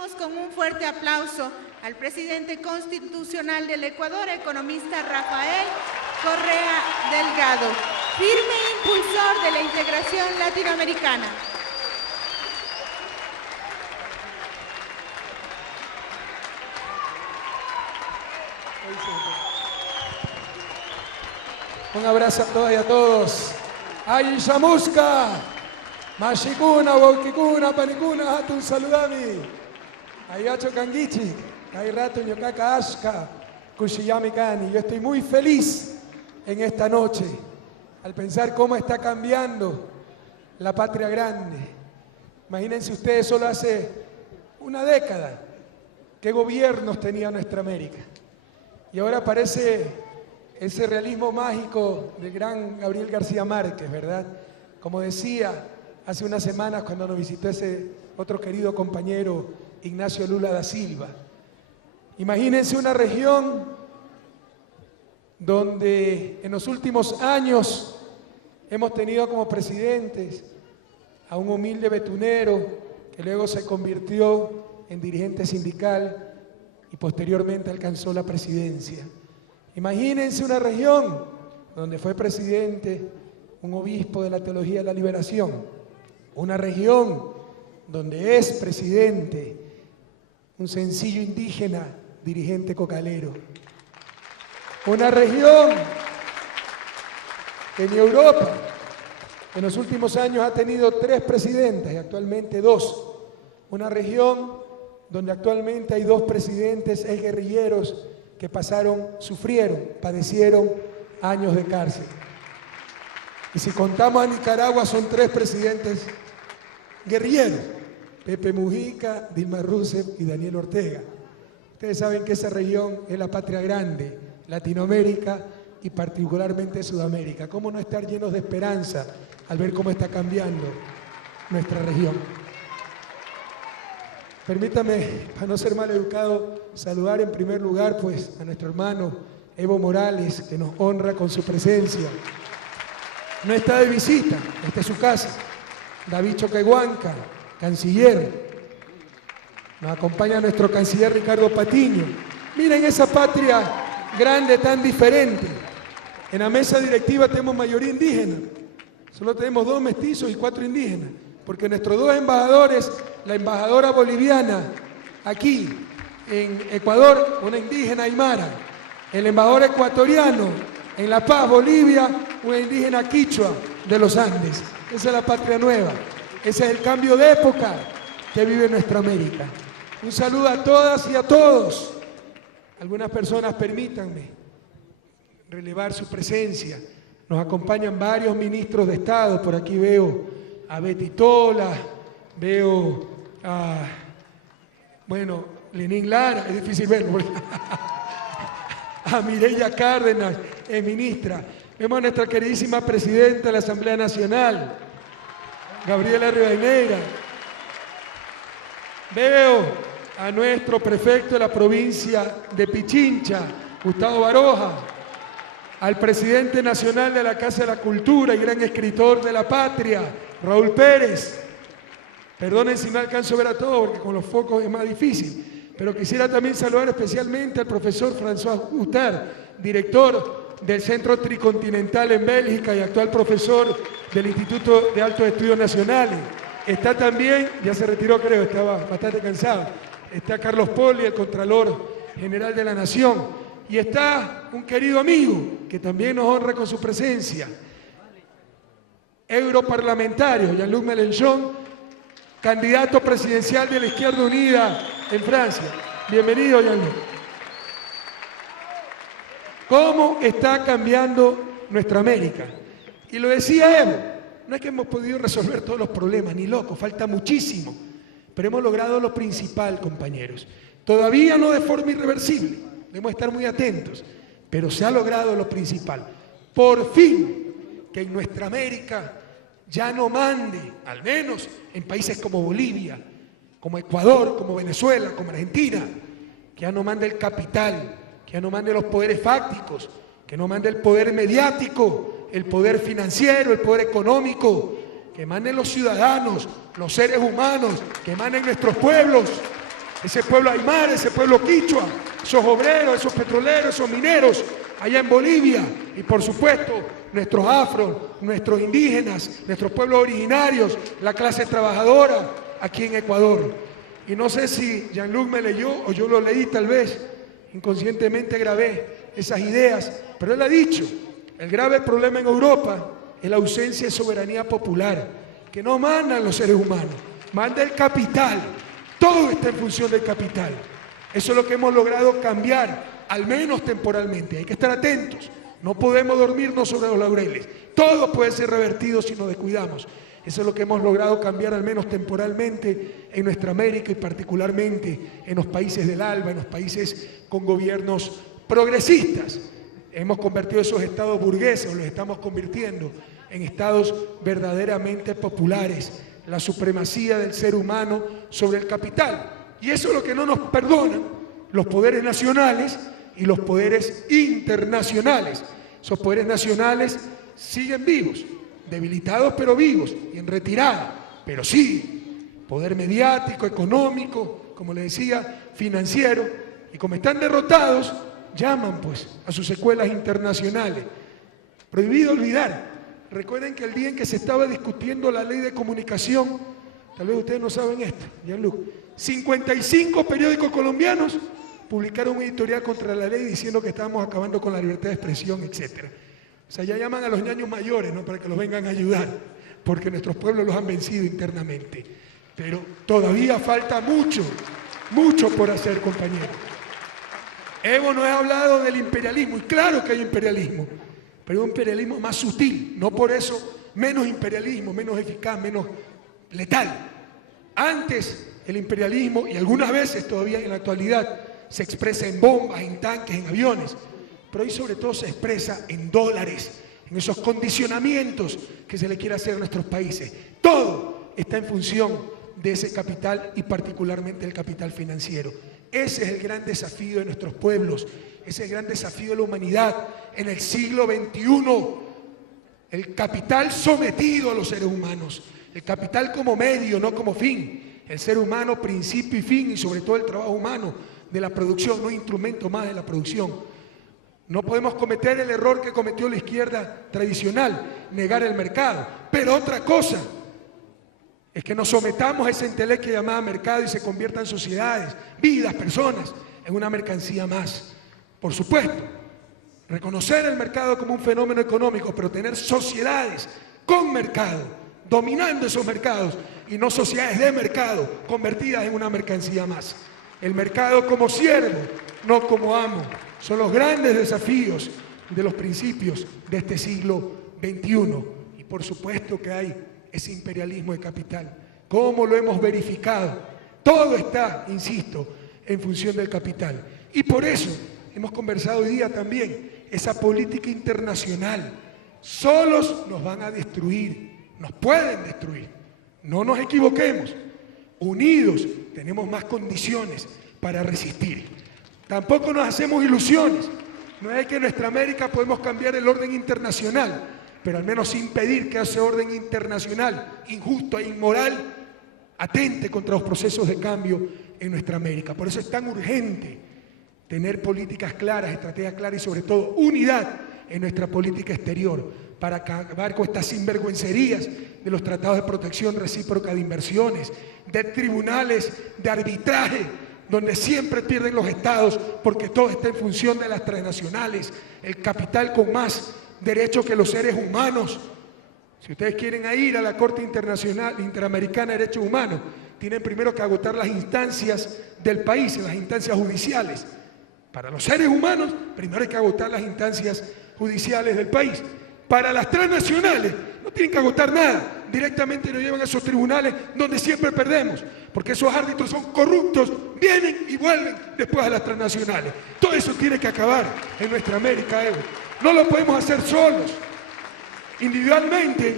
Recibimos con un fuerte aplauso al presidente constitucional del Ecuador, economista Rafael Correa Delgado, firme impulsor de la integración latinoamericana. Un abrazo a todas y a todos. ¡Ay, Shamuska! Mashikuna, Wokikuna, Panikuna, Hatun Saludami. Ayacho Kangichi, Kairato Nyokaka Ashka, Kushiyami Kani. Yo estoy muy feliz en esta noche al pensar cómo está cambiando la patria grande. Imagínense ustedes, solo hace una década, qué gobiernos tenía nuestra América. Y ahora parece ese realismo mágico del gran Gabriel García Márquez, ¿verdad? Como decía hace unas semanas cuando nos visitó ese otro querido compañero Ignacio Lula da Silva. Imagínense una región donde en los últimos años hemos tenido como presidentes a un humilde betunero que luego se convirtió en dirigente sindical y posteriormente alcanzó la presidencia. Imagínense una región donde fue presidente un obispo de la Teología de la Liberación, una región donde es presidente un sencillo indígena dirigente cocalero, una región que en Europa en los últimos años ha tenido 3 presidentes y actualmente 2, una región donde actualmente hay 2 presidentes exguerrilleros que sufrieron, padecieron años de cárcel. Y si contamos a Nicaragua, son 3 presidentes guerrilleros: Pepe Mujica, Dilma Rousseff y Daniel Ortega. Ustedes saben que esa región es la patria grande, Latinoamérica y particularmente Sudamérica. ¿Cómo no estar llenos de esperanza al ver cómo está cambiando nuestra región? Permítame, para no ser mal educado, saludar en primer lugar pues a nuestro hermano Evo Morales, que nos honra con su presencia. No está de visita, esta es su casa. David Choquehuanca, canciller. Nos acompaña nuestro canciller Ricardo Patiño. Miren esa patria grande, tan diferente. En la mesa directiva tenemos mayoría indígena. Solo tenemos 2 mestizos y 4 indígenas. Porque nuestros 2 embajadores, la embajadora boliviana aquí en Ecuador, una indígena aymara, el embajador ecuatoriano en La Paz, Bolivia, una indígena quichua de los Andes. Esa es la patria nueva, ese es el cambio de época que vive nuestra América. Un saludo a todas y a todos. Algunas personas, permítanme relevar su presencia. Nos acompañan varios ministros de Estado, por aquí veo a Betty Tola, veo a, bueno, Lenín Lara, es difícil verlo, a Mireya Cárdenas, ministra. Vemos a nuestra queridísima presidenta de la Asamblea Nacional, Gabriela Rivadeneira. Veo a nuestro prefecto de la provincia de Pichincha, Gustavo Baroja, al presidente nacional de la Casa de la Cultura y gran escritor de la patria, Raúl Pérez. Perdonen si no alcanzo a ver a todos porque con los focos es más difícil, pero quisiera también saludar especialmente al profesor François Huttard, director del Centro Tricontinental en Bélgica y actual profesor del Instituto de Altos Estudios Nacionales. Está también, ya se retiró creo, estaba bastante cansado, está Carlos Poli, el Contralor General de la Nación, y está un querido amigo que también nos honra con su presencia, europarlamentario, Jean-Luc Mélenchon, candidato presidencial de la Izquierda Unida en Francia. Bienvenido, Jean-Luc. ¿Cómo está cambiando nuestra América? Y lo decía Evo, no es que hemos podido resolver todos los problemas, ni loco, falta muchísimo, pero hemos logrado lo principal, compañeros. Todavía no de forma irreversible, debemos estar muy atentos, pero se ha logrado lo principal. Por fin, que en nuestra América ya no mande, al menos en países como Bolivia, como Ecuador, como Venezuela, como Argentina, que ya no mande el capital, que ya no mande los poderes fácticos, que no mande el poder mediático, el poder financiero, el poder económico, que manden los ciudadanos, los seres humanos, que manden nuestros pueblos, ese pueblo aymara, ese pueblo quichua, esos obreros, esos petroleros, esos mineros, allá en Bolivia, y por supuesto nuestros afros, nuestros indígenas, nuestros pueblos originarios, la clase trabajadora aquí en Ecuador. Y no sé si Jean-Luc me leyó o yo lo leí tal vez, inconscientemente grabé esas ideas, pero él ha dicho, el grave problema en Europa es la ausencia de soberanía popular, que no mandan los seres humanos, manda el capital, todo está en función del capital. Eso es lo que hemos logrado cambiar, al menos temporalmente. Hay que estar atentos, no podemos dormirnos sobre los laureles, todo puede ser revertido si nos descuidamos. Eso es lo que hemos logrado cambiar, al menos temporalmente, en nuestra América y particularmente en los países del ALBA, en los países con gobiernos progresistas. Hemos convertido esos estados burgueses, o los estamos convirtiendo en estados verdaderamente populares, la supremacía del ser humano sobre el capital. Y eso es lo que no nos perdonan los poderes nacionales y los poderes internacionales. Esos poderes nacionales siguen vivos, debilitados pero vivos, y en retirada, pero sí, poder mediático, económico, como le decía, financiero, y como están derrotados, llaman pues a sus secuelas internacionales. Prohibido olvidar, recuerden que el día en que se estaba discutiendo la ley de comunicación, tal vez ustedes no saben esto, Jean-Luc, 55 periódicos colombianos publicaron un editorial contra la ley diciendo que estábamos acabando con la libertad de expresión, etc. O sea, ya llaman a los ñaños mayores, ¿no?, para que los vengan a ayudar, porque nuestros pueblos los han vencido internamente. Pero todavía falta mucho, mucho por hacer, compañeros. Evo nos ha hablado del imperialismo, y claro que hay imperialismo, pero un imperialismo más sutil, no por eso menos imperialismo, menos eficaz, menos letal. Antes el imperialismo, y algunas veces todavía en la actualidad, se expresa en bombas, en tanques, en aviones, pero hoy sobre todo se expresa en dólares, en esos condicionamientos que se le quiere hacer a nuestros países. Todo está en función de ese capital y particularmente el capital financiero. Ese es el gran desafío de nuestros pueblos, ese es el gran desafío de la humanidad en el siglo XXI. El capital sometido a los seres humanos, el capital como medio, no como fin. El ser humano principio y fin, y sobre todo el trabajo humano de la producción, no instrumento más de la producción. No podemos cometer el error que cometió la izquierda tradicional, negar el mercado. Pero otra cosa es que nos sometamos a ese entelequia llamada mercado y se conviertan sociedades, vidas, personas, en una mercancía más. Por supuesto, reconocer el mercado como un fenómeno económico, pero tener sociedades con mercado, dominando esos mercados, y no sociedades de mercado convertidas en una mercancía más. El mercado como siervo, no como amo. Son los grandes desafíos de los principios de este siglo XXI. Y por supuesto que hay ese imperialismo de capital. ¿Cómo lo hemos verificado? Todo está, insisto, en función del capital. Y por eso hemos conversado hoy día también, esa política internacional. Solos nos van a destruir, nos pueden destruir. No nos equivoquemos. Unidos tenemos más condiciones para resistir. Tampoco nos hacemos ilusiones. No es que en nuestra América podemos cambiar el orden internacional, pero al menos impedir que ese orden internacional injusto e inmoral atente contra los procesos de cambio en nuestra América. Por eso es tan urgente tener políticas claras, estrategias claras y sobre todo unidad en nuestra política exterior para acabar con estas sinvergüencerías de los tratados de protección recíproca de inversiones, de tribunales de arbitraje, donde siempre pierden los estados porque todo está en función de las transnacionales, el capital con más derechos que los seres humanos. Si ustedes quieren ir a la Corte Internacional Interamericana de Derechos Humanos, tienen primero que agotar las instancias del país, las instancias judiciales. Para los seres humanos, primero hay que agotar las instancias judiciales del país. Para las transnacionales, no tienen que agotar nada. Directamente nos llevan a esos tribunales donde siempre perdemos, porque esos árbitros son corruptos, vienen y vuelven después a las transnacionales. Todo eso tiene que acabar en nuestra América, Evo. No lo podemos hacer solos. Individualmente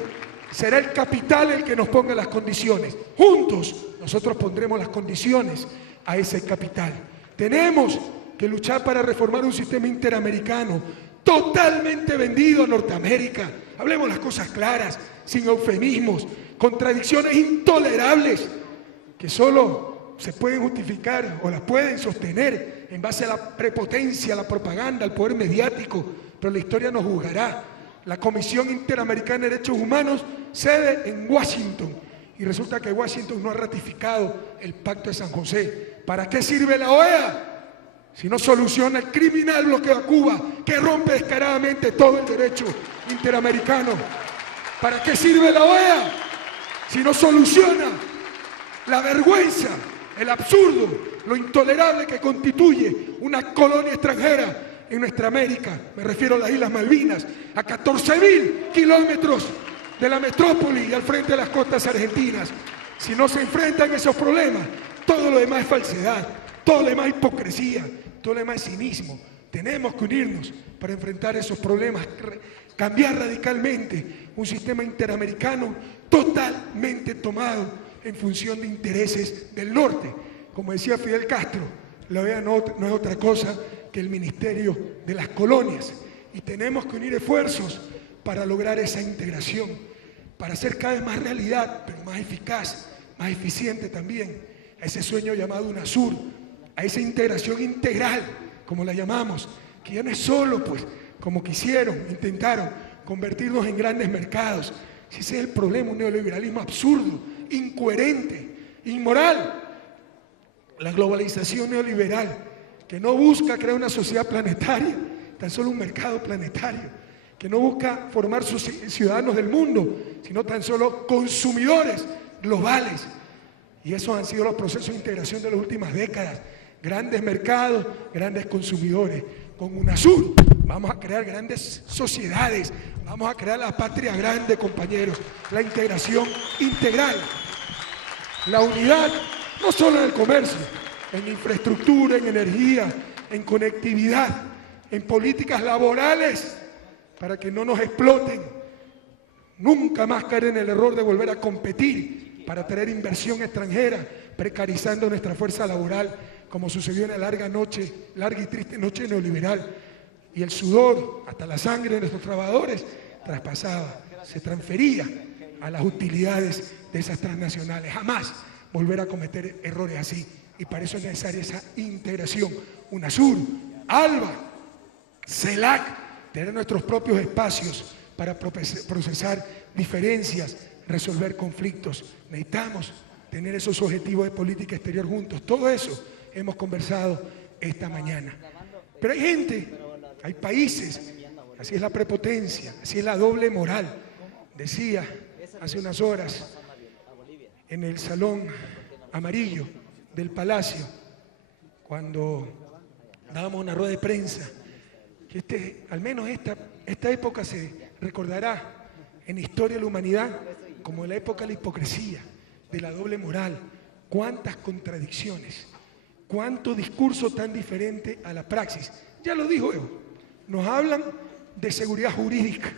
será el capital el que nos ponga las condiciones. Juntos nosotros pondremos las condiciones a ese capital. Tenemos que luchar para reformar un sistema interamericano totalmente vendido a Norteamérica. Hablemos las cosas claras, sin eufemismos, contradicciones intolerables que solo se pueden justificar o las pueden sostener en base a la prepotencia, a la propaganda, al poder mediático, pero la historia nos juzgará. La Comisión Interamericana de Derechos Humanos sede en Washington y resulta que Washington no ha ratificado el Pacto de San José. ¿Para qué sirve la OEA? Si no soluciona el criminal bloqueo a Cuba, que rompe descaradamente todo el derecho interamericano. ¿Para qué sirve la OEA? Si no soluciona la vergüenza, el absurdo, lo intolerable que constituye una colonia extranjera en nuestra América. Me refiero a las Islas Malvinas, a 14.000 kilómetros de la metrópoli y al frente de las costas argentinas. Si no se enfrentan esos problemas, todo lo demás es falsedad, todo lo demás es hipocresía, todo lo demás es cinismo. Tenemos que unirnos para enfrentar esos problemas, cambiar radicalmente un sistema interamericano totalmente tomado en función de intereses del norte. Como decía Fidel Castro, la OEA no es otra cosa que el Ministerio de las Colonias. Y tenemos que unir esfuerzos para lograr esa integración, para hacer cada vez más realidad, pero más eficaz, más eficiente también, a ese sueño llamado UNASUR, a esa integración integral, como la llamamos, que ya no es solo, pues, como intentaron convertirnos en grandes mercados. Si ese es el problema, un neoliberalismo absurdo, incoherente, inmoral. La globalización neoliberal, que no busca crear una sociedad planetaria, tan solo un mercado planetario, que no busca formar sus ciudadanos del mundo, sino tan solo consumidores globales. Y esos han sido los procesos de integración de las últimas décadas. Grandes mercados, grandes consumidores. Con UNASUR vamos a crear grandes sociedades, vamos a crear la patria grande, compañeros, la integración integral, la unidad, no solo en el comercio, en infraestructura, en energía, en conectividad, en políticas laborales, para que no nos exploten. Nunca más caer en el error de volver a competir para traer inversión extranjera, precarizando nuestra fuerza laboral, como sucedió en la larga y triste noche neoliberal. Y el sudor, hasta la sangre de nuestros trabajadores, traspasaba, se transfería a las utilidades de esas transnacionales. Jamás volver a cometer errores así. Y para eso es necesaria esa integración. UNASUR, ALBA, CELAC, tener nuestros propios espacios para procesar diferencias, resolver conflictos. Necesitamos tener esos objetivos de política exterior juntos. Todo eso hemos conversado esta mañana. Pero hay gente, hay países, así es la prepotencia, así es la doble moral. Decía hace unas horas en el salón amarillo del Palacio, cuando dábamos una rueda de prensa, que al menos esta época se recordará en la historia de la humanidad como la época de la hipocresía, de la doble moral. Cuántas contradicciones, cuánto discurso tan diferente a la praxis. Ya lo dijo Evo, nos hablan de seguridad jurídica,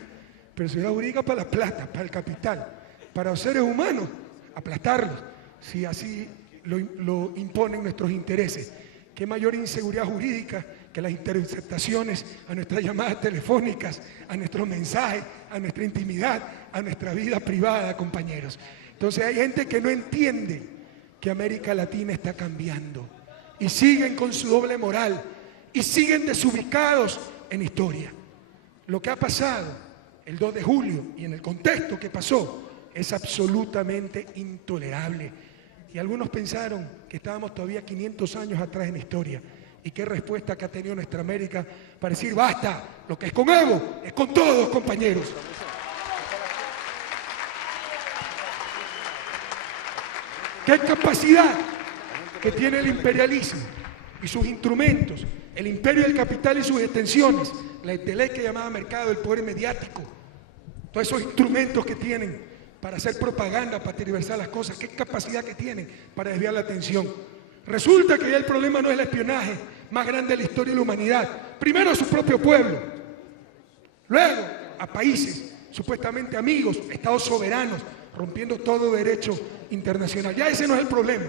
pero seguridad jurídica para la plata, para el capital, para los seres humanos, aplastarlos, si así lo imponen nuestros intereses. ¿Qué mayor inseguridad jurídica que las interceptaciones a nuestras llamadas telefónicas, a nuestros mensajes, a nuestra intimidad, a nuestra vida privada, compañeros? Entonces hay gente que no entiende que América Latina está cambiando y siguen con su doble moral y siguen desubicados en historia. Lo que ha pasado el 2 de julio y en el contexto que pasó es absolutamente intolerable. Y algunos pensaron que estábamos todavía 500 años atrás en la historia. ¿Y qué respuesta que ha tenido nuestra América para decir basta? Lo que es con Evo es con todos, compañeros. ¿Qué capacidad que tiene el imperialismo y sus instrumentos, el imperio del capital y sus extensiones, la entelequia llamada mercado, el poder mediático, todos esos instrumentos que tienen para hacer propaganda, para tergiversar las cosas? ¿Qué capacidad que tienen para desviar la atención? Resulta que ya el problema no es el espionaje más grande de la historia de la humanidad. Primero a su propio pueblo, luego a países supuestamente amigos, estados soberanos, rompiendo todo derecho internacional. Ya ese no es el problema.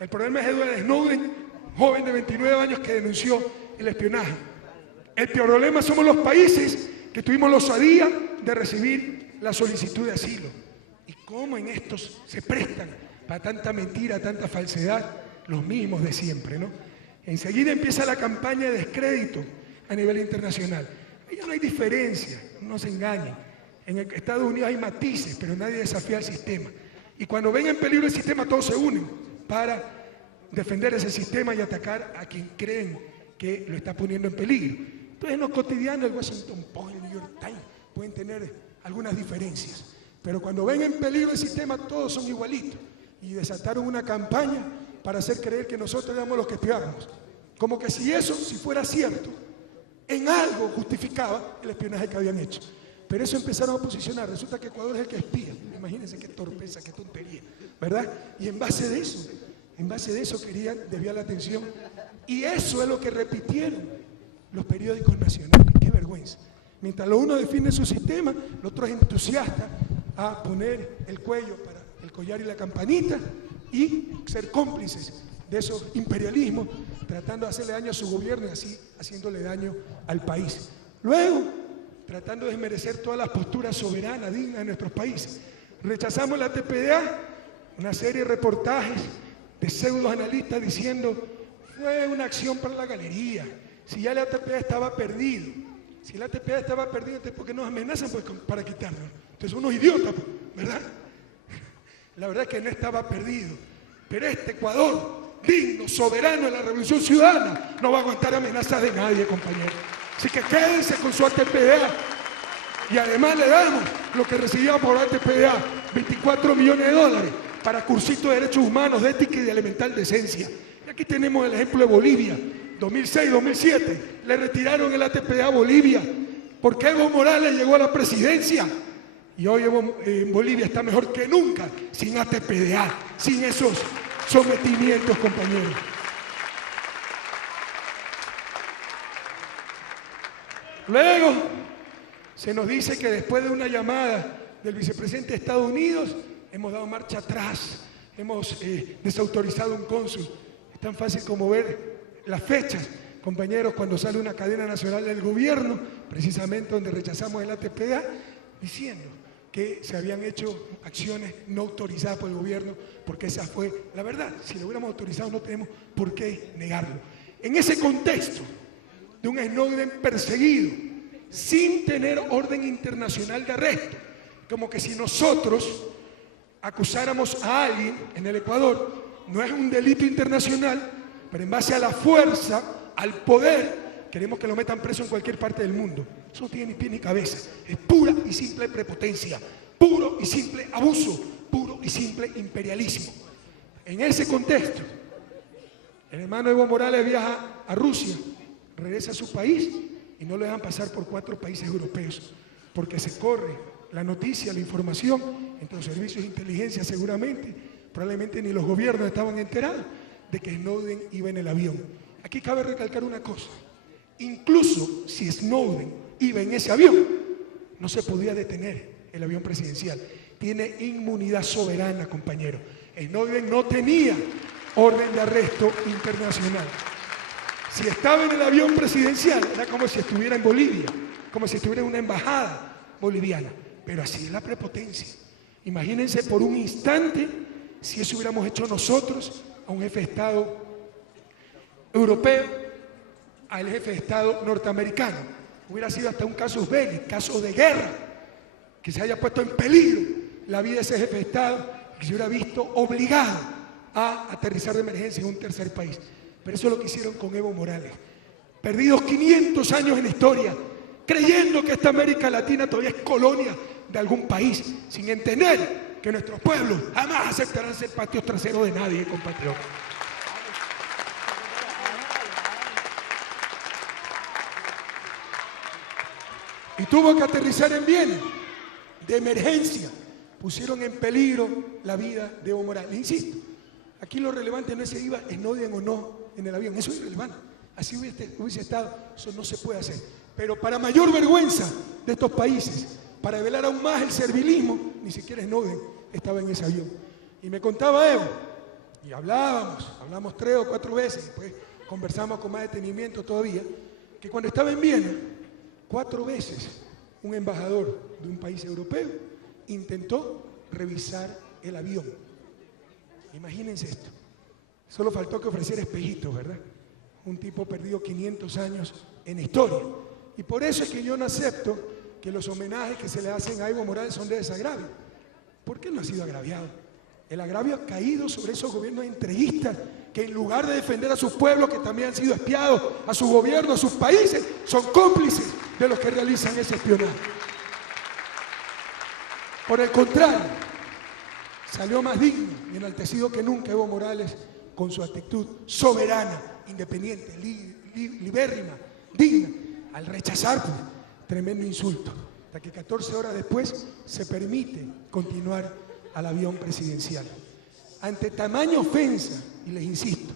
El problema es Edward Snowden, joven de 29 años que denunció el espionaje. El problema somos los países que tuvimos la osadía de recibir la solicitud de asilo. ¿Y cómo en estos se prestan para tanta mentira, tanta falsedad? los mismos de siempre, ¿no? Enseguida empieza la campaña de descrédito a nivel internacional. Ahí ya no hay diferencia, no se engañen. En Estados Unidos hay matices, pero nadie desafía el sistema. Y cuando ven en peligro el sistema, todos se unen para defender ese sistema y atacar a quien creen que lo está poniendo en peligro. Entonces, en los cotidianos, el Washington Post, el New York Times, pueden tener algunas diferencias. Pero cuando ven en peligro el sistema, todos son igualitos. Y desataron una campaña para hacer creer que nosotros éramos los que espiábamos. Como que si eso, si fuera cierto, en algo justificaba el espionaje que habían hecho. Pero eso empezaron a posicionar. Resulta que Ecuador es el que espía. Imagínense qué torpeza, qué tontería, ¿verdad? Y en base de eso querían desviar la atención. Y eso es lo que repitieron los periódicos nacionales. ¡Qué vergüenza! Mientras lo uno defiende su sistema, el otro es entusiasta a poner el cuello para el collar y la campanita y ser cómplices de esos imperialismos, tratando de hacerle daño a su gobierno y así haciéndole daño al país. Luego, tratando de desmerecer todas las posturas soberanas, dignas de nuestros países. Rechazamos la TPA, una serie de reportajes de pseudoanalistas diciendo fue una acción para la galería, si ya la TPA estaba perdido. Si la TPA estaba perdida, entonces ¿por qué nos amenazan para quitarlo? Entonces unos idiotas, ¿verdad? La verdad es que no estaba perdido. Pero este Ecuador, digno, soberano de la Revolución Ciudadana, no va a aguantar amenazas de nadie, compañeros. Así que quédense con su ATPA. Y además le damos lo que recibíamos por ATPA, 24 millones de dólares para cursitos de derechos humanos, de ética y de elemental decencia. Y aquí tenemos el ejemplo de Bolivia. 2006-2007 le retiraron el ATPA a Bolivia porque Evo Morales llegó a la presidencia y hoy Bolivia está mejor que nunca sin ATPA, sin esos sometimientos, compañeros. Luego se nos dice que después de una llamada del vicepresidente de Estados Unidos hemos dado marcha atrás, hemos desautorizado un cónsul. Es tan fácil como ver las fechas, compañeros, cuando sale una cadena nacional del gobierno, precisamente donde rechazamos el ATPA, diciendo que se habían hecho acciones no autorizadas por el gobierno, porque esa fue la verdad. Si lo hubiéramos autorizado no tenemos por qué negarlo. En ese contexto de un Snowden perseguido, sin tener orden internacional de arresto, como que si nosotros acusáramos a alguien en el Ecuador, no es un delito internacional, pero en base a la fuerza, al poder, queremos que lo metan preso en cualquier parte del mundo. Eso no tiene ni pie ni cabeza. Es pura y simple prepotencia, puro y simple abuso, puro y simple imperialismo. En ese contexto, el hermano Evo Morales viaja a Rusia, regresa a su país y no lo dejan pasar por 4 países europeos, porque se corre la noticia, la información, entre los servicios de inteligencia seguramente, probablemente ni los gobiernos estaban enterados de que Snowden iba en el avión. Aquí cabe recalcar una cosa, incluso si Snowden iba en ese avión, no se podía detener el avión presidencial. Tiene inmunidad soberana, compañero. Snowden no tenía orden de arresto internacional. Si estaba en el avión presidencial, era como si estuviera en Bolivia, como si estuviera en una embajada boliviana. Pero así es la prepotencia. Imagínense por un instante si eso hubiéramos hecho nosotros a un jefe de Estado europeo, al jefe de Estado norteamericano. Hubiera sido hasta un casus belli, caso de guerra, que se haya puesto en peligro la vida de ese jefe de Estado, que se hubiera visto obligado a aterrizar de emergencia en un tercer país. Pero eso es lo que hicieron con Evo Morales. Perdidos 500 años en la historia, creyendo que esta América Latina todavía es colonia de algún país, sin entender que nuestros pueblos jamás aceptarán ser patios traseros de nadie, compatriotas. Y tuvo que aterrizar en Viena, de emergencia. Pusieron en peligro la vida de Evo Morales. Insisto, aquí lo relevante no es si iba Snowden o no en el avión, eso es irrelevante. Así hubiese estado, eso no se puede hacer. Pero para mayor vergüenza de estos países, para revelar aún más el servilismo, ni siquiera Snowden estaba en ese avión. Y me contaba Evo, y hablamos 3 o 4 veces, después conversamos con más detenimiento todavía, que cuando estaba en Viena, 4 veces un embajador de un país europeo intentó revisar el avión. Imagínense esto. Solo faltó que ofreciera espejitos, ¿verdad? Un tipo perdido 500 años en historia. Y por eso es que yo no acepto que los homenajes que se le hacen a Evo Morales son de desagravio. ¿Por qué no ha sido agraviado? El agravio ha caído sobre esos gobiernos entreguistas que en lugar de defender a sus pueblos que también han sido espiados, a su gobierno, a sus países, son cómplices de los que realizan ese espionaje. Por el contrario, salió más digno y enaltecido que nunca Evo Morales con su actitud soberana, independiente, libérrima, digna, al rechazar pues, tremendo insulto, hasta que 14 horas después se permite continuar al avión presidencial. Ante tamaña ofensa, y les insisto,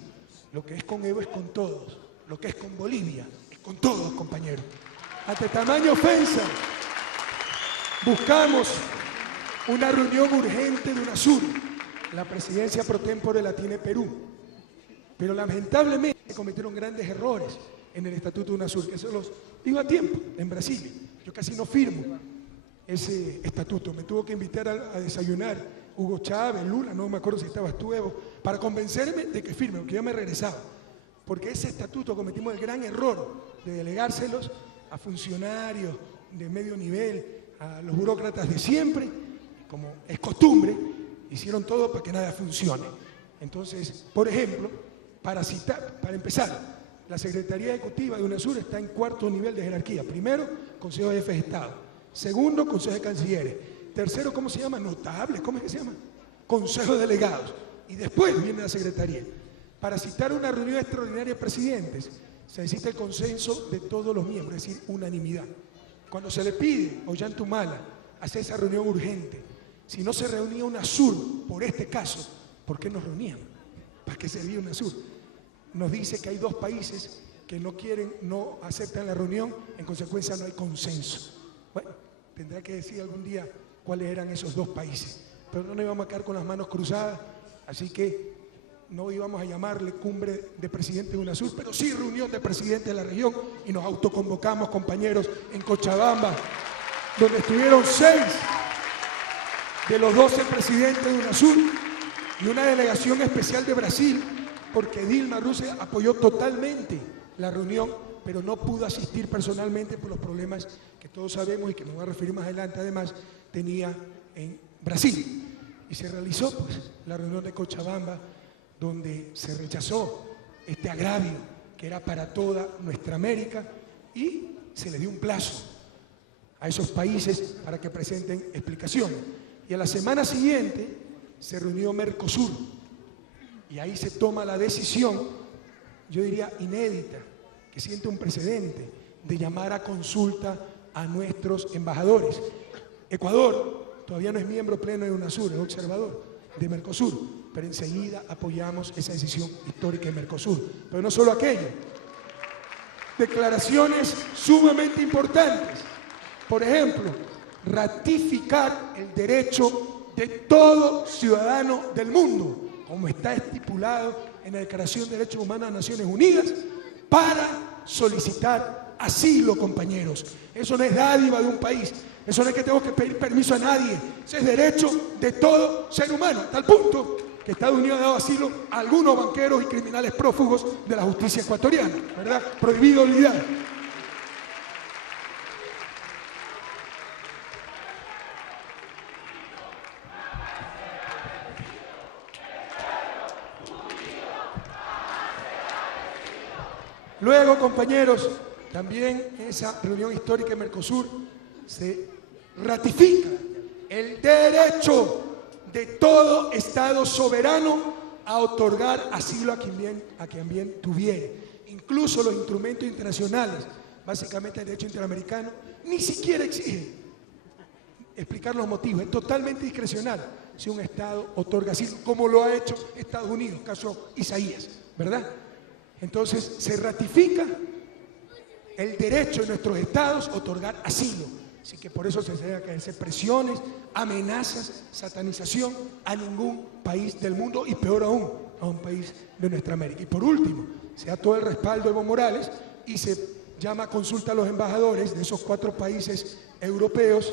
lo que es con Evo es con todos, lo que es con Bolivia es con todos, compañeros. Ante tamaña ofensa, buscamos una reunión urgente de UNASUR. La presidencia pro tempore la tiene Perú, pero lamentablemente se cometieron grandes errores en el Estatuto de UNASUR, que se los digo a tiempo, en Brasil. Yo casi no firmo ese estatuto, me tuvo que invitar a desayunar Hugo Chávez, Lula, no me acuerdo si estabas tú, Evo, para convencerme de que firme, porque yo me regresaba. Porque ese estatuto cometimos el gran error de delegárselos a funcionarios de medio nivel, a los burócratas de siempre, como es costumbre, hicieron todo para que nada funcione. Entonces, por ejemplo, para empezar, la Secretaría Ejecutiva de UNASUR está en 4º nivel de jerarquía. Primero, Consejo de Jefes de Estado. Segundo, Consejo de Cancilleres. Tercero, ¿cómo se llama? Notables, ¿cómo es que se llama? Consejo de Delegados. Y después viene la Secretaría. Para citar una reunión extraordinaria de presidentes, se necesita el consenso de todos los miembros, es decir, unanimidad. Cuando se le pide a Ollantumala hacer esa reunión urgente, si no se reunía UNASUR por este caso, ¿por qué nos reunían? ¿Para qué servía UNASUR? Nos dice que hay 2 países que no aceptan la reunión, en consecuencia no hay consenso. Bueno, tendrá que decir algún día cuáles eran esos 2 países, pero no nos íbamos a quedar con las manos cruzadas, así que no íbamos a llamarle cumbre de presidentes de UNASUR, pero sí reunión de presidentes de la región, y nos autoconvocamos, compañeros, en Cochabamba, donde estuvieron 6 de los 12 presidentes de UNASUR y una delegación especial de Brasil, porque Dilma Rousseff apoyó totalmente la reunión, pero no pudo asistir personalmente por los problemas que todos sabemos y que me voy a referir más adelante, además, tenía en Brasil. Y se realizó pues, la reunión de Cochabamba, donde se rechazó este agravio que era para toda nuestra América y se le dio un plazo a esos países para que presenten explicaciones. Y a la semana siguiente se reunió Mercosur y ahí se toma la decisión, yo diría inédita, que siente un precedente, de llamar a consulta a nuestros embajadores. Ecuador todavía no es miembro pleno de UNASUR, es observador de Mercosur, pero enseguida apoyamos esa decisión histórica de Mercosur. Pero no solo aquello, declaraciones sumamente importantes. Por ejemplo, ratificar el derecho de todo ciudadano del mundo, como está estipulado en la Declaración de Derechos Humanos de las Naciones Unidas, para solicitar asilo, compañeros. Eso no es dádiva de un país, eso no es que tengo que pedir permiso a nadie, ese es derecho de todo ser humano, a tal punto que Estados Unidos ha dado asilo a algunos banqueros y criminales prófugos de la justicia ecuatoriana, ¿verdad? Prohibido olvidar. Luego, compañeros, también en esa reunión histórica de Mercosur se ratifica el derecho de todo Estado soberano a otorgar asilo a quien bien tuviere. Incluso los instrumentos internacionales, básicamente el derecho interamericano, ni siquiera exige explicar los motivos, es totalmente discrecional si un Estado otorga asilo, como lo ha hecho Estados Unidos, caso Isaías, ¿verdad? Entonces se ratifica el derecho de nuestros estados a otorgar asilo. Así que por eso se deben hacer presiones, amenazas, satanización a ningún país del mundo y peor aún a un país de nuestra América. Y por último, se da todo el respaldo de Evo Morales y se llama a consulta a los embajadores de esos 4 países europeos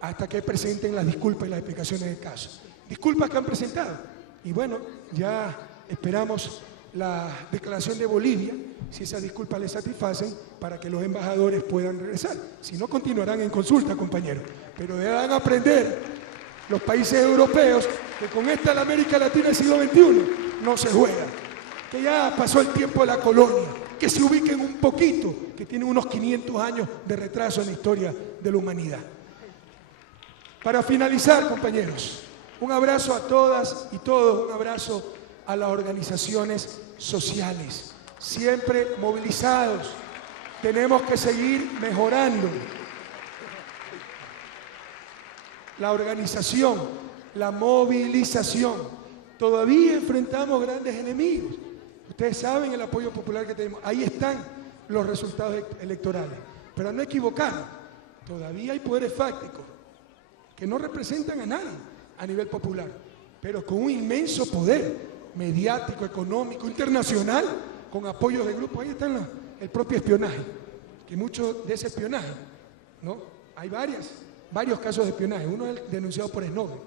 hasta que presenten las disculpas y las explicaciones del caso. Disculpas que han presentado. Y bueno, ya esperamos la declaración de Bolivia, si esas disculpas les satisfacen, para que los embajadores puedan regresar. Si no, continuarán en consulta, compañeros. Pero deberán aprender los países europeos que con esta la América Latina del siglo XXI no se juega, que ya pasó el tiempo de la colonia, que se ubiquen un poquito, que tienen unos 500 años de retraso en la historia de la humanidad. Para finalizar, compañeros, un abrazo a todas y todos, un abrazo a las organizaciones sociales, siempre movilizados. Tenemos que seguir mejorando. La organización, la movilización. Todavía enfrentamos grandes enemigos. Ustedes saben el apoyo popular que tenemos. Ahí están los resultados electorales. Pero no equivocarnos. Todavía hay poderes fácticos que no representan a nadie a nivel popular, pero con un inmenso poder mediático, económico, internacional, con apoyos de grupos. Ahí está el propio espionaje, que mucho de ese espionaje, ¿no? Hay varios casos de espionaje, uno es denunciado por Snowden.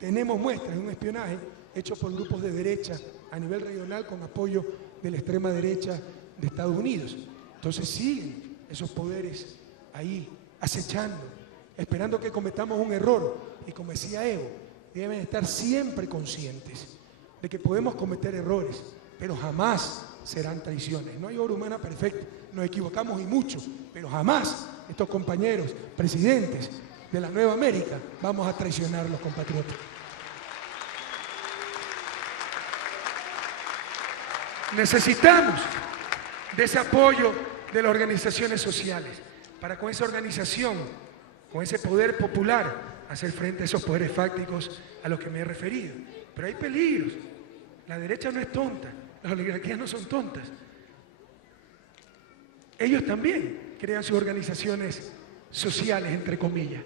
Tenemos muestras de un espionaje hecho por grupos de derecha a nivel regional con apoyo de la extrema derecha de Estados Unidos. Entonces siguen esos poderes ahí acechando, esperando que cometamos un error. Y como decía Evo, deben estar siempre conscientes de que podemos cometer errores, pero jamás serán traiciones. No hay obra humana perfecta, nos equivocamos y mucho, pero jamás estos compañeros, presidentes de la Nueva América, vamos a traicionar a los compatriotas. Necesitamos de ese apoyo de las organizaciones sociales, para con esa organización, con ese poder popular, hacer frente a esos poderes fácticos a los que me he referido. Pero hay peligros. La derecha no es tonta, las oligarquías no son tontas. Ellos también crean sus organizaciones sociales, entre comillas,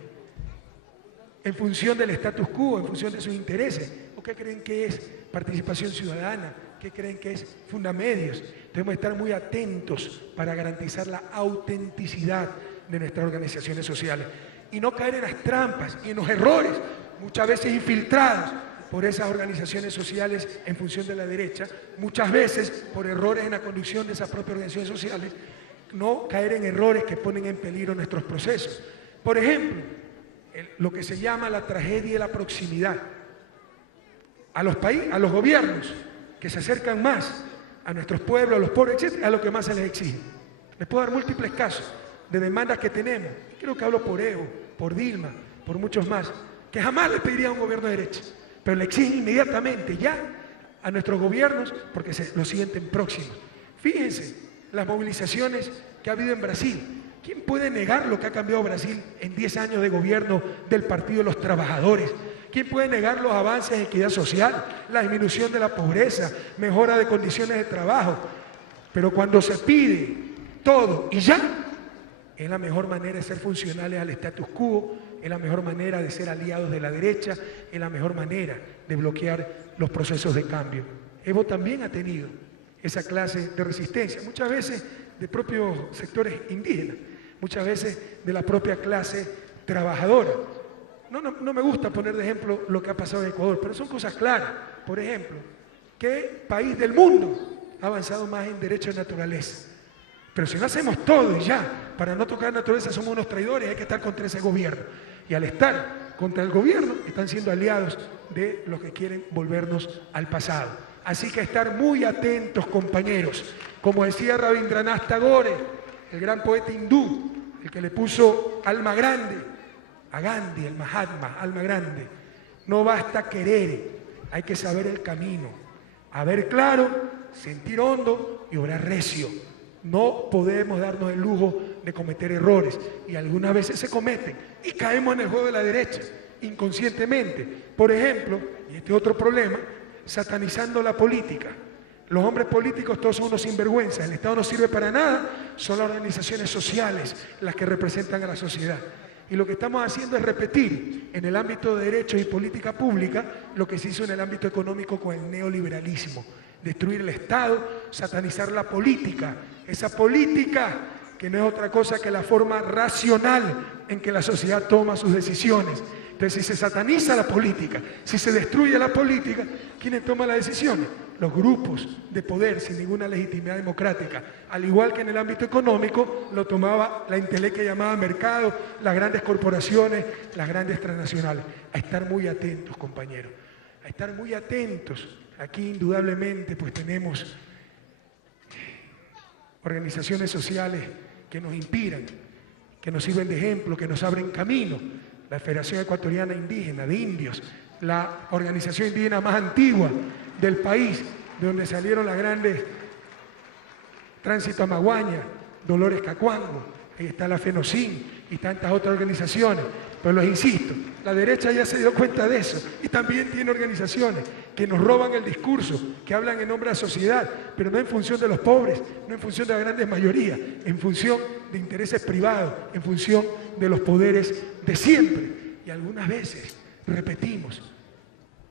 en función del status quo, en función de sus intereses. ¿O qué creen que es participación ciudadana? ¿Qué creen que es Fundamedios? Debemos estar muy atentos para garantizar la autenticidad de nuestras organizaciones sociales y no caer en las trampas y en los errores, muchas veces infiltrados por esas organizaciones sociales en función de la derecha, muchas veces por errores en la conducción de esas propias organizaciones sociales, no caer en errores que ponen en peligro nuestros procesos. Por ejemplo, lo que se llama la tragedia de la proximidad. A los gobiernos que se acercan más a nuestros pueblos, a los pobres, etc., a lo que más se les exige. Les puedo dar múltiples casos de demandas que tenemos. Creo que hablo por Evo, por Dilma, por muchos más, que jamás le pediría a un gobierno de derecha, pero le exigen inmediatamente ya a nuestros gobiernos porque lo sienten próximos. Fíjense las movilizaciones que ha habido en Brasil. ¿Quién puede negar lo que ha cambiado Brasil en 10 años de gobierno del Partido de los Trabajadores? ¿Quién puede negar los avances en equidad social, la disminución de la pobreza, mejora de condiciones de trabajo? Pero cuando se pide todo y ya, es la mejor manera de ser funcionales al status quo, es la mejor manera de ser aliados de la derecha, es la mejor manera de bloquear los procesos de cambio. Evo también ha tenido esa clase de resistencia, muchas veces de propios sectores indígenas, muchas veces de la propia clase trabajadora. No me gusta poner de ejemplo lo que ha pasado en Ecuador, pero son cosas claras. Por ejemplo, ¿qué país del mundo ha avanzado más en derechos de naturaleza? Pero si no hacemos todo y ya, para no tocar naturaleza somos unos traidores, hay que estar contra ese gobierno. Y al estar contra el gobierno, están siendo aliados de los que quieren volvernos al pasado. Así que estar muy atentos, compañeros. Como decía Rabindranath Tagore, el gran poeta hindú, el que le puso alma grande a Gandhi, el Mahatma, alma grande. No basta querer, hay que saber el camino. A ver claro, sentir hondo y obrar recio. No podemos darnos el lujo de cometer errores, y algunas veces se cometen y caemos en el juego de la derecha, inconscientemente. Por ejemplo, y este es otro problema, satanizando la política. Los hombres políticos todos son unos sinvergüenzas, el Estado no sirve para nada, son las organizaciones sociales las que representan a la sociedad. Y lo que estamos haciendo es repetir en el ámbito de derechos y política pública lo que se hizo en el ámbito económico con el neoliberalismo. Destruir el Estado, satanizar la política, esa política que no es otra cosa que la forma racional en que la sociedad toma sus decisiones. Entonces, si se sataniza la política, si se destruye la política, ¿quiénes toman las decisiones? los grupos de poder sin ninguna legitimidad democrática. Al igual que en el ámbito económico, lo tomaba la intelecta llamada mercado, las grandes corporaciones, las grandes transnacionales. A estar muy atentos, compañeros, a estar muy atentos. Aquí indudablemente pues tenemos organizaciones sociales que nos inspiran, que nos sirven de ejemplo, que nos abren camino. La Federación Ecuatoriana Indígena de Indios, la organización indígena más antigua del país, de donde salieron las grandes Tránsito Amaguaña, Dolores Cacuango, ahí está la FENOCIN y tantas otras organizaciones. Pero les insisto, la derecha ya se dio cuenta de eso y también tiene organizaciones que nos roban el discurso, que hablan en nombre de la sociedad, pero no en función de los pobres, no en función de la grandes mayoría, en función de intereses privados, en función de los poderes de siempre. Y algunas veces repetimos,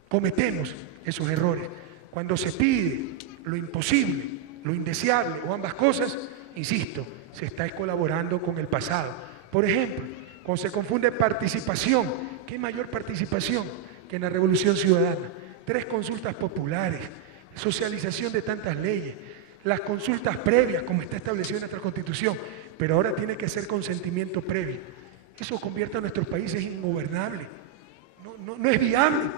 cometemos esos errores. Cuando se pide lo imposible, lo indeseable o ambas cosas, insisto, se está colaborando con el pasado. Por ejemplo, cuando se confunde participación, ¿qué mayor participación que en la Revolución Ciudadana? 3 consultas populares, socialización de tantas leyes, las consultas previas, como está establecido en nuestra Constitución, pero ahora tiene que ser consentimiento previo. Eso convierte a nuestros países en ingobernables. No es viable,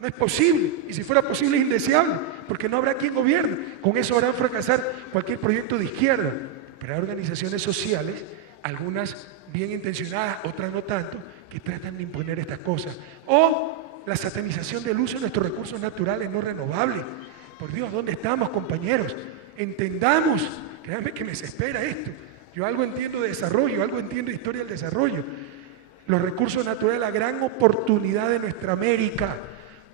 no es posible, y si fuera posible es indeseable, porque no habrá quien gobierne. Con eso harán fracasar cualquier proyecto de izquierda. Pero hay organizaciones sociales, algunas bien intencionadas, otras no tanto, que tratan de imponer estas cosas. O la satanización del uso de nuestros recursos naturales no renovables. Por Dios, ¿dónde estamos, compañeros? Entendamos, créanme que me desespera esto. Yo algo entiendo de desarrollo, algo entiendo de historia del desarrollo. Los recursos naturales, la gran oportunidad de nuestra América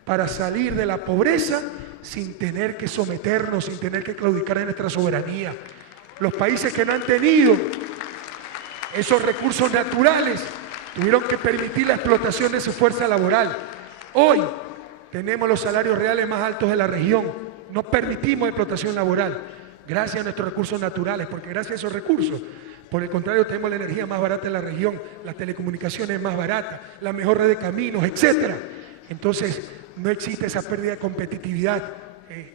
para salir de la pobreza sin tener que someternos, sin tener que claudicar en nuestra soberanía. Los países que no han tenido esos recursos naturales tuvieron que permitir la explotación de su fuerza laboral. Hoy tenemos los salarios reales más altos de la región. No permitimos explotación laboral gracias a nuestros recursos naturales, porque gracias a esos recursos, por el contrario, tenemos la energía más barata de la región, las telecomunicaciones más baratas, la mejor red de caminos, etc. Entonces, no existe esa pérdida de competitividad,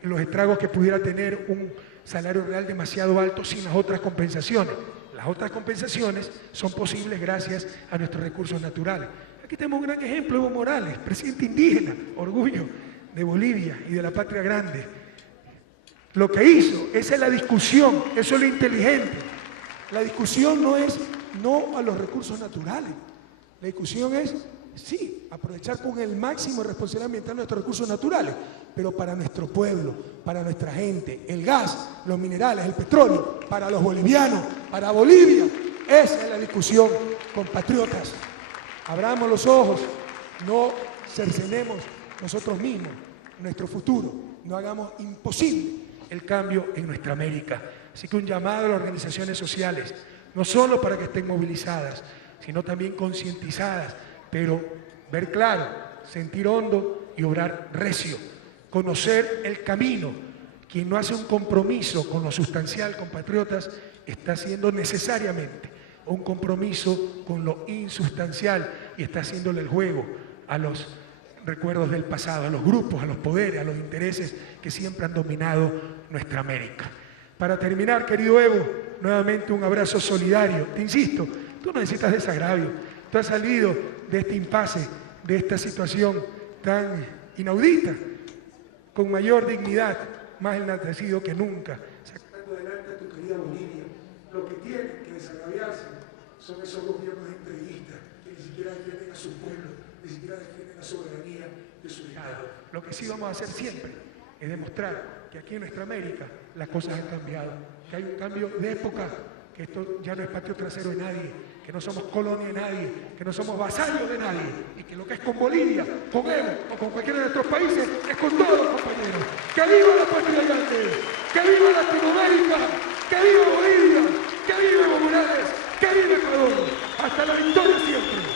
los estragos que pudiera tener un salario real demasiado alto sin las otras compensaciones. Las otras compensaciones son posibles gracias a nuestros recursos naturales. Aquí tenemos un gran ejemplo, Evo Morales, presidente indígena, orgullo de Bolivia y de la patria grande. Lo que hizo, esa es la discusión, eso es lo inteligente. La discusión no es no a los recursos naturales. La discusión es, sí, aprovechar con el máximo de responsabilidad ambiental nuestros recursos naturales, pero para nuestro pueblo, para nuestra gente, el gas, los minerales, el petróleo, para los bolivianos, para Bolivia. Esa es la discusión, compatriotas. Abramos los ojos, no cercenemos nosotros mismos nuestro futuro, no hagamos imposible el cambio en nuestra América. Así que un llamado a las organizaciones sociales, no solo para que estén movilizadas, sino también concientizadas, pero ver claro, sentir hondo y obrar recio, conocer el camino. Quien no hace un compromiso con lo sustancial, compatriotas, está haciendo necesariamente un compromiso con lo insustancial y está haciéndole el juego a los recuerdos del pasado, a los grupos, a los poderes, a los intereses que siempre han dominado nuestra América. Para terminar, querido Evo, nuevamente un abrazo solidario. Te insisto, tú no necesitas desagravio. Tú has salido de este impasse, de esta situación tan inaudita, con mayor dignidad, más enaltecido que nunca, sacando adelante a tu querida Bolivia. Lo que tienen que desagraviarse son esos gobiernos entreguistas que ni siquiera defienden a su pueblo, ni siquiera defienden la soberanía de su Estado. Lo que sí vamos a hacer siempre es demostrar que aquí en nuestra América las cosas han cambiado, que hay un cambio de época, que esto ya no es patio trasero de nadie, que no somos colonia de nadie, que no somos vasallos de nadie, y que lo que es con Bolivia, con Evo o con cualquiera de nuestros países es con todos, compañeros. ¡Que viva la patria grande! ¡Que viva Latinoamérica! ¡Que viva Bolivia! ¡Que viva Evo Morales! ¡Que viva Ecuador! ¡Hasta la victoria siempre!